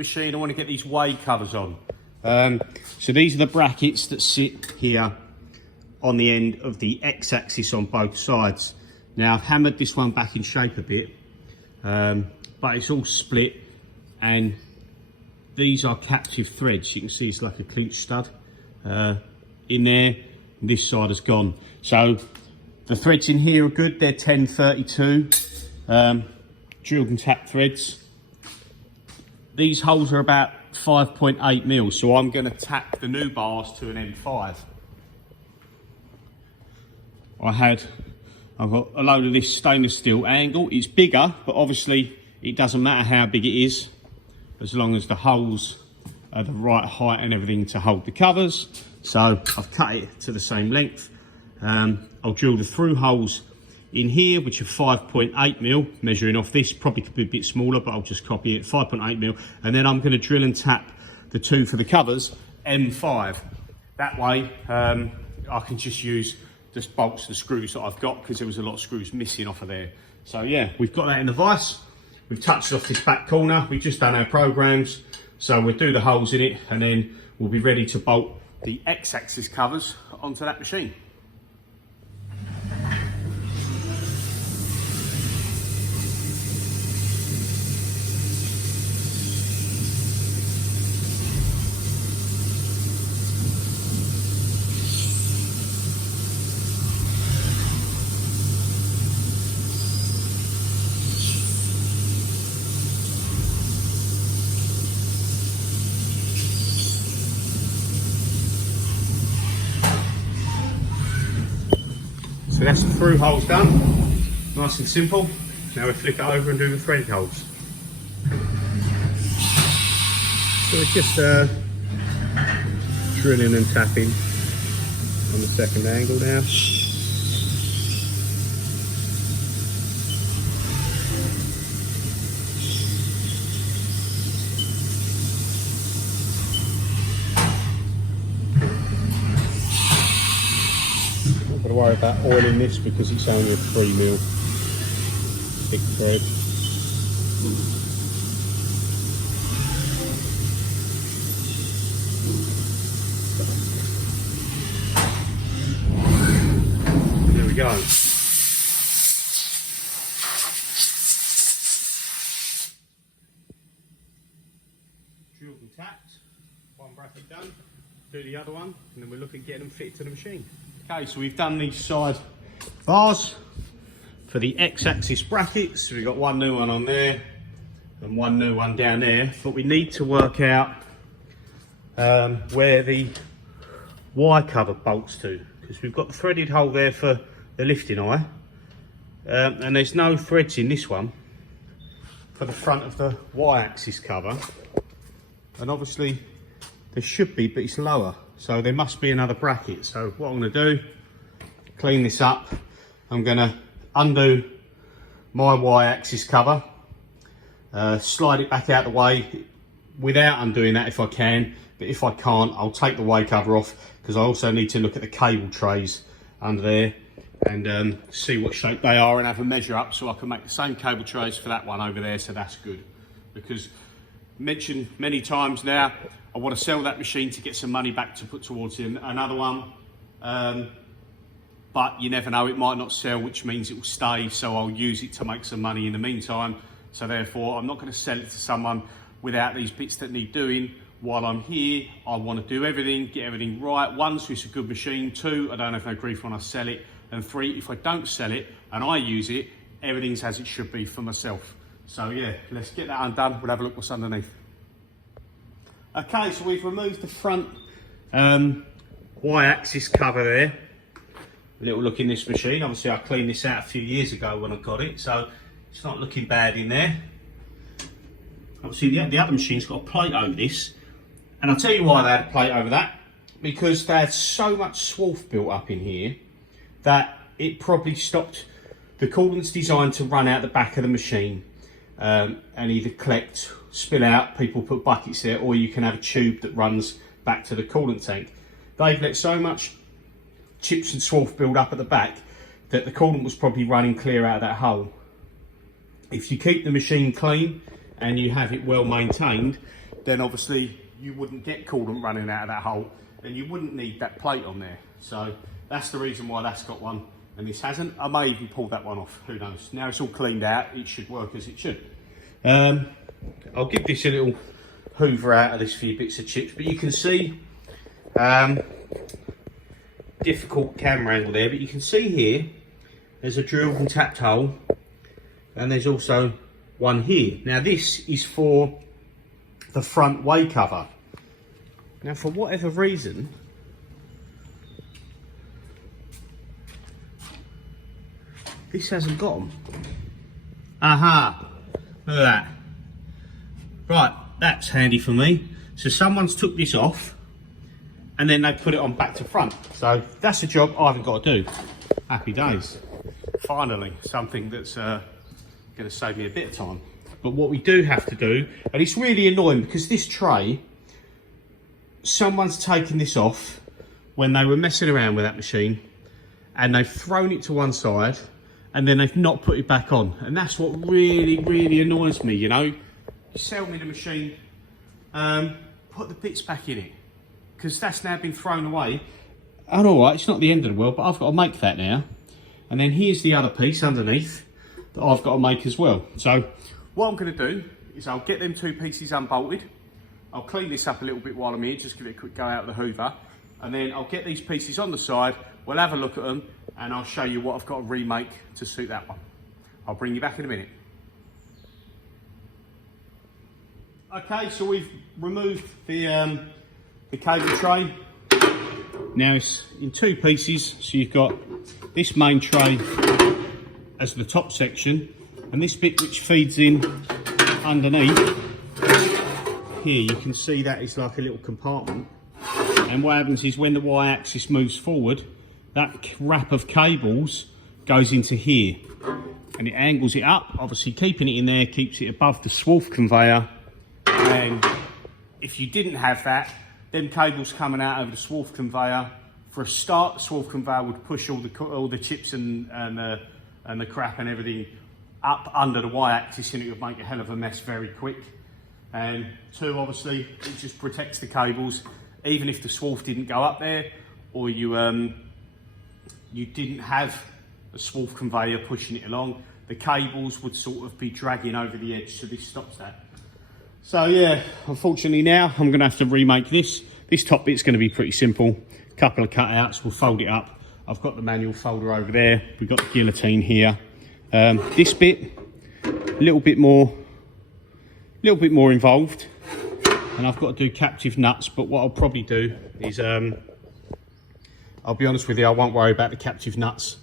machine, I want to get these way covers on. So these are the brackets that sit here on the end of the X-axis on both sides. Now I've hammered this one back in shape a bit, but it's all split, and these are captive threads. You can see it's like a clinch stud in there. This side has gone. So the threads in here are good. They're 1032 drilled and tapped threads. These holes are about 5.8 mil, so I'm going to tap the new bars to an M5. I've got a load of this stainless steel angle. It's bigger, but obviously it doesn't matter how big it is, as long as the holes are the right height and everything to hold the covers. So I've cut it to the same length. I'll drill the through holes in here, which are 5.8 mil, measuring off this. Probably could be a bit smaller, but I'll just copy it, 5.8 mil. And then I'm going to drill and tap the two for the covers, M5. That way, I can just use the bolts, the screws that I've got, because there was a lot of screws missing off of there. So yeah, we've got that in the vise. We've touched off this back corner. We've just done our programs. So we'll do the holes in it, and then we'll be ready to bolt the X-axis covers onto that machine. So that's the through holes done, nice and simple. Now we flip it over and do the thread holes. So it's just drilling and tapping on the second angle now. Don't worry about oiling this because it's only a 3 mil thick thread. There we go. Drilled and tapped, one bracket done, do the other one, and then we'll look at getting them fitted to the machine. Okay, so we've done these side bars for the X-axis brackets. So we've got one new one on there and one new one down there, but we need to work out where the Y cover bolts to, because we've got the threaded hole there for the lifting eye, and there's no threads in this one for the front of the Y-axis cover, and obviously there should be, but it's lower. So there must be another bracket. So what I'm going to do, clean this up. I'm going to undo my Y-axis cover, slide it back out the way without undoing that if I can. But if I can't, I'll take the Y cover off, because I also need to look at the cable trays under there and see what shape they are and have a measure up, so I can make the same cable trays for that one over there. So that's good, because mentioned many times now, I want to sell that machine to get some money back to put towards another one, but you never know, it might not sell, which means it will stay, so I'll use it to make some money in the meantime. So therefore I'm not going to sell it to someone without these bits that need doing. While I'm here, I want to do everything, get everything right. One, so it's a good machine. Two, I don't have no grief when I sell it. And three, if I don't sell it and I use it, everything's as it should be for myself. So yeah, let's get that undone. We'll have a look what's underneath. Okay, so we've removed the front Y-axis cover there. A little look in this machine. Obviously I cleaned this out a few years ago when I got it, so it's not looking bad in there. Obviously the other machine's got a plate over this, and I'll tell you why they had a plate over that, because they had so much swarf built up in here that it probably stopped the coolant's designed to run out the back of the machine and either collect, spill out, people put buckets there, or you can have a tube that runs back to the coolant tank. They've let so much chips and swarf build up at the back that the coolant was probably running clear out of that hole. If you keep the machine clean and you have it well maintained, then obviously you wouldn't get coolant running out of that hole, and you wouldn't need that plate on there. So that's the reason why that's got one and this hasn't. I may even pull that one off, who knows. Now it's all cleaned out, it should work as it should. I'll give this a little hoover out of this few bits of chips, but you can see, difficult camera angle there, but you can see here, there's a drilled and tapped hole, and there's also one here. Now this is for the front way cover. Now for whatever reason, this hasn't got them. Aha, look at that. Right, that's handy for me. So someone's took this off and then they put it on back to front. So that's a job I haven't got to do. Happy days. Finally, something that's going to save me a bit of time. But what we do have to do, and it's really annoying because this tray, someone's taken this off when they were messing around with that machine and they've thrown it to one side and then they've not put it back on. And that's what really annoys me, you know. You sell me the machine, put the bits back in it, because that's now been thrown away. And all right, it's not the end of the world, but I've got to make that now. And then here's the other piece underneath that I've got to make as well. So what I'm going to do is I'll get them two pieces unbolted. I'll clean this up a little bit while I'm here, just give it a quick go out of the hoover. And then I'll get these pieces on the side, we'll have a look at them, and I'll show you what I've got to remake to suit that one. I'll bring you back in a minute. Okay, so we've removed the cable tray. Now it's in two pieces, so you've got this main tray as the top section, and this bit which feeds in underneath. Here you can see that is like a little compartment, and what happens is when the y-axis moves forward, that wrap of cables goes into here, and it angles it up, obviously keeping it in there keeps it above the swarf conveyor. And if you didn't have that, them cables coming out over the swarf conveyor, for a start, the swarf conveyor would push all the chips and the crap and everything up under the y-axis, and it would make a hell of a mess very quick. And two, obviously, it just protects the cables, even if the swarf didn't go up there, or you didn't have a swarf conveyor pushing it along, the cables would sort of be dragging over the edge, so this stops that. So yeah, unfortunately now I'm going to have to remake this. This top bit's going to be pretty simple. Couple of cutouts, we'll fold it up. I've got the manual folder over there. We've got the guillotine here. This bit, a little bit more involved, and I've got to do captive nuts. But what I'll probably do is, I'll be honest with you, I won't worry about the captive nuts.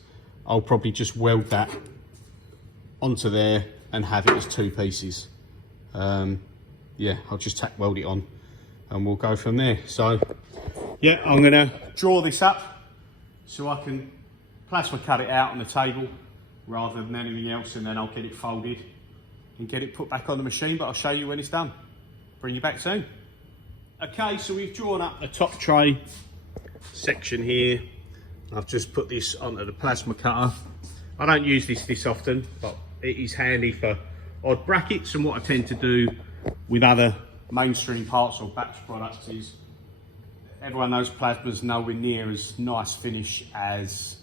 I'll probably just weld that onto there and have it as two pieces. Yeah, I'll just tack weld it on and we'll go from there. So yeah, I'm gonna draw this up so I can plasma cut it out on the table rather than anything else, and then I'll get it folded and get it put back on the machine, but I'll show you when it's done. Bring you back soon. Okay, so we've drawn up the top tray section here. I've just put this onto the plasma cutter. I don't use this often, but it is handy for odd brackets, and what I tend to do with other mainstream parts or batch products is, everyone knows plasma's nowhere near as nice finish as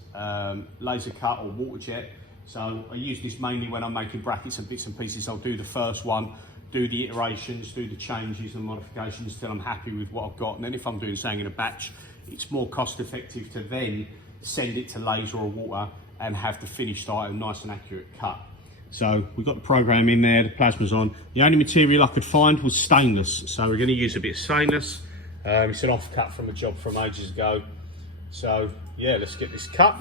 laser cut or water jet, so I use this mainly when I'm making brackets and bits and pieces. I'll do the first one, do the iterations, do the changes and modifications till I'm happy with what I've got, and then if I'm doing something in a batch, it's more cost effective to then send it to laser or water and have the finished item nice and accurate cut. So we've got the program in there, the plasma's on. The only material I could find was stainless, so we're going to use a bit of stainless. It's an offcut from a job from ages ago. So yeah, let's get this cut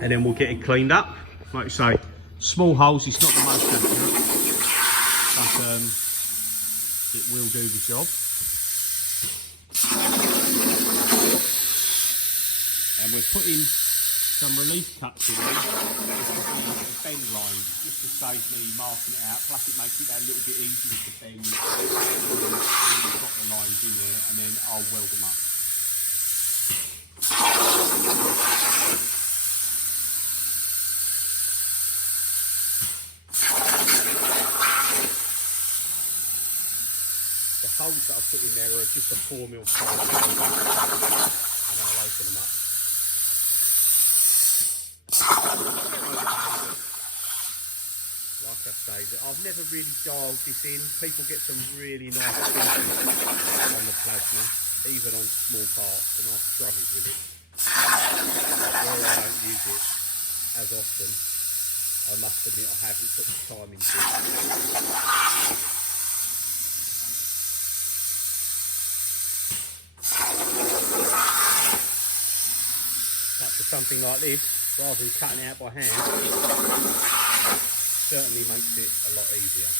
and then we'll get it cleaned up. Like I say, small holes, it's not the most accurate, but it will do the job. And we're putting some relief cuts in there, just to be like a bend line, just to save me marking it out, plus it makes it that little bit easier to bend. We've got the lines in there, and then I'll weld them up. holes that I put in there are just a 4mm hole, and I'll open them up. Like I say, I've never really dialed this in. People get some really nice finishes on the plasma, even on small parts, and I've struggled with it. Where I don't use it as often, I must admit I haven't put the time into it. But for something like this, rather than cutting it out by hand, certainly makes it a lot easier.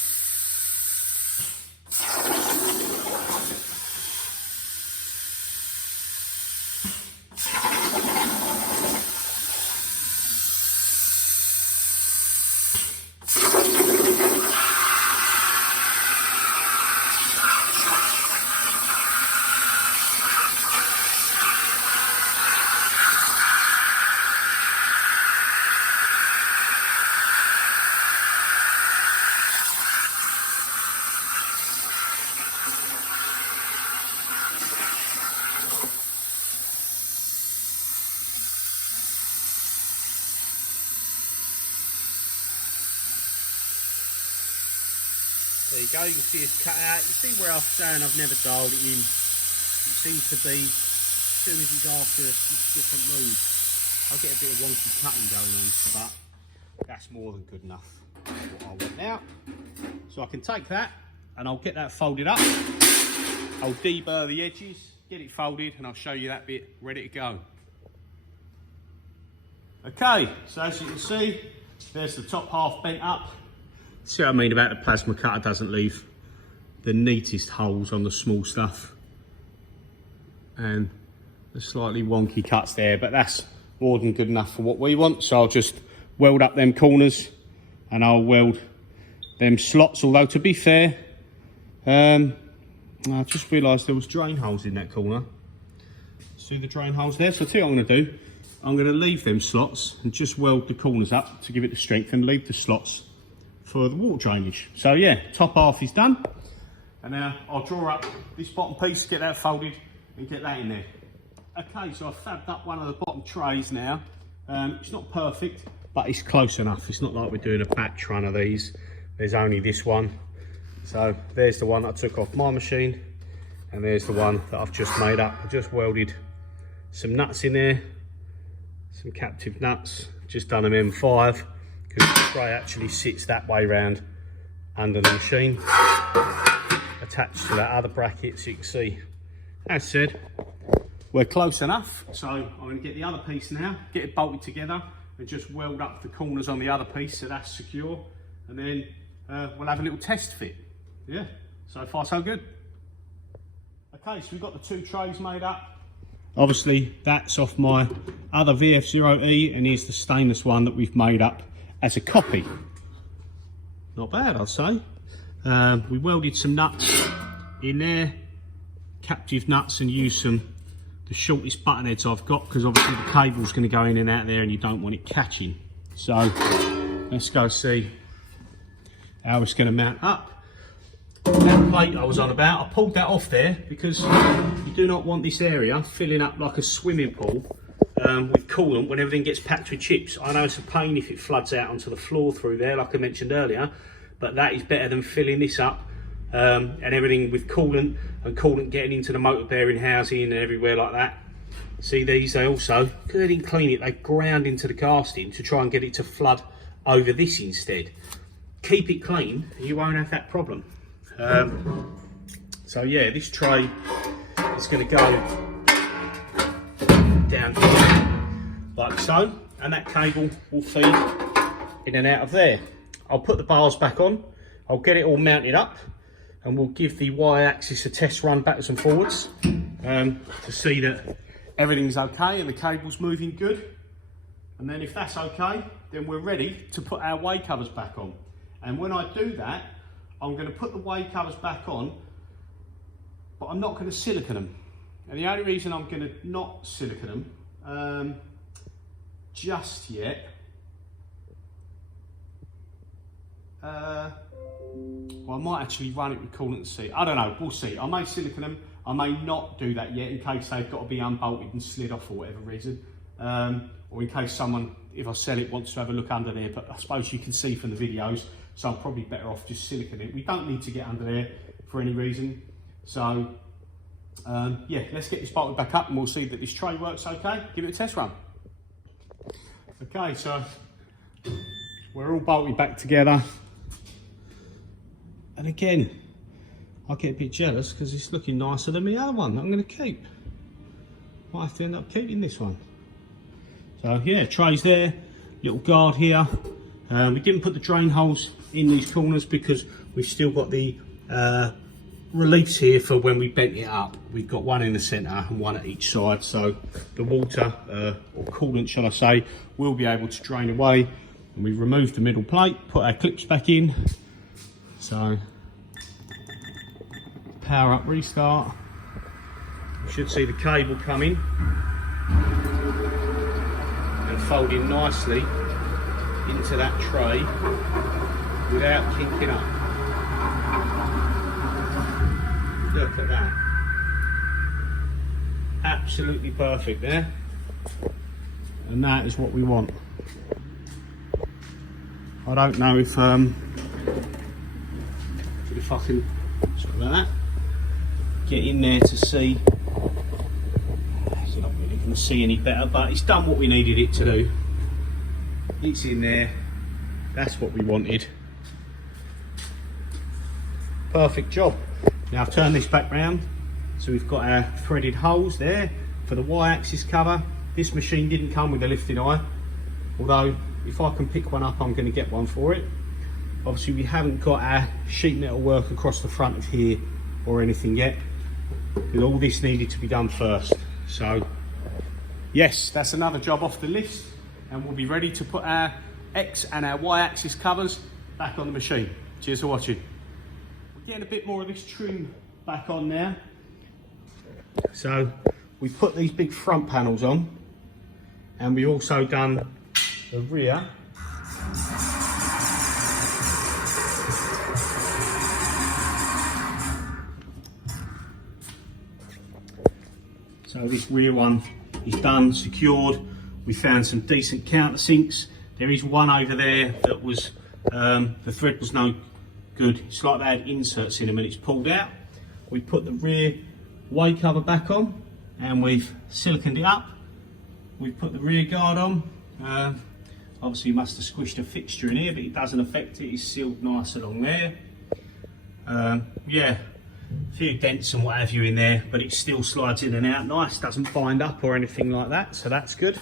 There you go, you can see it's cut out. You see where I was saying I've never dialed it in. It seems to be, as soon as it's after a different move, I'll get a bit of wonky cutting going on, but that's more than good enough for what I want now. So I can take that and I'll get that folded up. I'll deburr the edges, get it folded, and I'll show you that bit ready to go. Okay, so as you can see, there's the top half bent up. See what I mean about the plasma cutter doesn't leave the neatest holes on the small stuff, and the slightly wonky cuts there, but that's more than good enough for what we want. So I'll just weld up them corners and I'll weld them slots, although to be fair, I just realised there was drain holes in that corner. See the drain holes there? So I'll tell you what I'm going to do. I'm going to leave them slots and just weld the corners up to give it the strength, and leave the slots for the water drainage. So yeah, top half is done, and now I'll draw up this bottom piece, get that folded and get that in there. Okay, so I've fabbed up one of the bottom trays now. It's not perfect, but it's close enough. It's not like we're doing a batch run of these. There's only this one. So there's the one that I took off my machine, and there's the one that I've just made up. I just welded some nuts in there, some captive nuts, just done them M5, because the tray actually sits that way round under the machine, attached to that other bracket, so you can see. As said, we're close enough, so I'm going to get the other piece now, get it bolted together, and just weld up the corners on the other piece so that's secure, and then we'll have a little test fit. Yeah, so far so good. Okay, so we've got the two trays made up. Obviously that's off my other VF0E, and here's the stainless one that we've made up as a copy. Not bad, I'd say. We welded some nuts in there, captive nuts, and used the shortest button heads I've got, because obviously the cable's going to go in and out there and you don't want it catching. So let's go see how it's going to mount up. That plate I was on about, I pulled that off there because you do not want this area filling up like a swimming pool with coolant when everything gets packed with chips. I know it's a pain if it floods out onto the floor through there, like I mentioned earlier, but that is better than filling this up and everything with coolant, and coolant getting into the motor bearing housing and everywhere like that. See these, they also, because they didn't clean it, they ground into the casting to try and get it to flood over this instead. Keep it clean, you won't have that problem. So yeah, this tray is going to go down here like so, and that cable will feed in and out of there. I'll put the bars back on, I'll get it all mounted up, and we'll give the Y-axis a test run backwards and forwards to see that everything's okay and the cable's moving good. And then if that's okay, then we're ready to put our way covers back on. And when I do that, I'm going to put the way covers back on, but I'm not going to silicone them. And the only reason I'm going to not silicone them just yet Well, I might actually run it with coolant and see. I don't know, we'll see. I may silicone them, I may not do that yet in case they've got to be unbolted and slid off for whatever reason. Or in case someone, if I sell it, wants to have a look under there, but I suppose you can see from the videos, so I'm probably better off just siliconing it. We don't need to get under there for any reason. So, yeah, let's get this bolted back up and we'll see that this tray works okay. Give it a test run. Okay, so we're all bolted back together. And again, I get a bit jealous because it's looking nicer than the other one that I'm going to keep. Might have to end up keeping this one. So yeah, tray's there, little guard here. We didn't put the drain holes in these corners because we've still got the reliefs here for when we bent it up. We've got one in the centre and one at each side, so the water, or coolant shall I say, will be able to drain away. And we've removed the middle plate, put our clips back in. So, power up, restart. You should see the cable come in and fold in nicely into that tray without kinking up. Look at that. Absolutely perfect there. And that is what we want. I don't know if I can, sorry about that, get in there to see. You're not really going to see any better, but it's done what we needed it to do. It's in there. That's what we wanted. Perfect job. Now I've turned this back round, so we've got our threaded holes there for the Y-axis cover. This machine didn't come with a lifting eye, although if I can pick one up, I'm going to get one for it. Obviously we haven't got our sheet metal work across the front of here or anything yet, because all this needed to be done first. So yes, that's another job off the list, and we'll be ready to put our X and our Y axis covers back on the machine. Cheers for watching. We're getting a bit more of this trim back on now. So we put these big front panels on, and we've also done the rear. So this rear one is done, secured. We found some decent countersinks. There is one over there that was, the thread was no good. It's like they had inserts in them and it's pulled out. We put the rear way cover back on and we've siliconed it up. We've put the rear guard on. Obviously you must have squished a fixture in here, but it doesn't affect it. It's sealed nice along there. Yeah. A few dents and what have you in there, but it still slides in and out nice, doesn't bind up or anything like that, so that's good.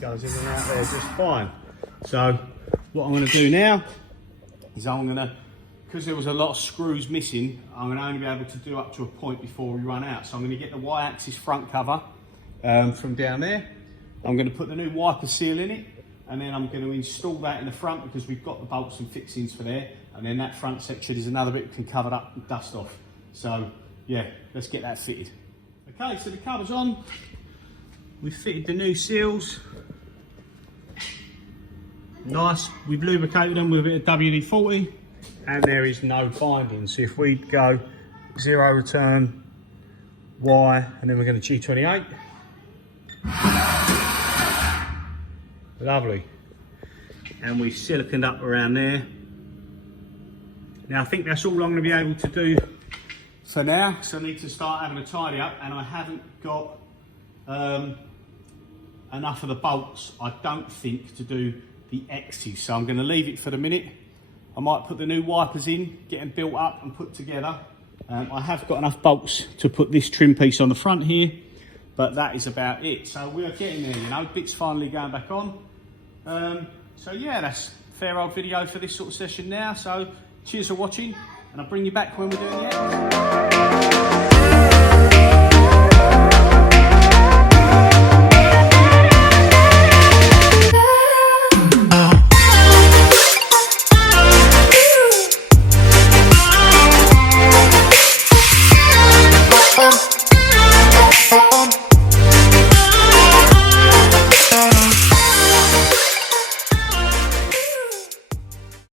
Goes in and out there just fine. So what I'm going to do now is I'm going to, because there was a lot of screws missing, I'm going to only be able to do up to a point before we run out. So I'm going to get the Y-axis front cover from down there. I'm going to put the new wiper seal in it, and then I'm going to install that in the front because we've got the bolts and fixings for there, and then that front section is another bit we can cover it up and dust off. So yeah, let's get that fitted. Okay, so the cover's on. We've fitted the new seals. Nice, we've lubricated them with a bit of WD-40 and there is no binding. So if we go 0 return, Y, and then we're going to G28. Lovely. And we've siliconed up around there. Now I think that's all I'm going to be able to do for now, so I need to start having a tidy up, and I haven't got enough of the bolts, I don't think, to do the X's, so I'm going to leave it for the minute. I might put the new wipers in, get them built up and put together. I have got enough bolts to put this trim piece on the front here, but that is about it. So we're getting there, you know, bits finally going back on. So yeah, that's a fair old video for this sort of session now. So cheers for watching, and I'll bring you back when we're doing the X.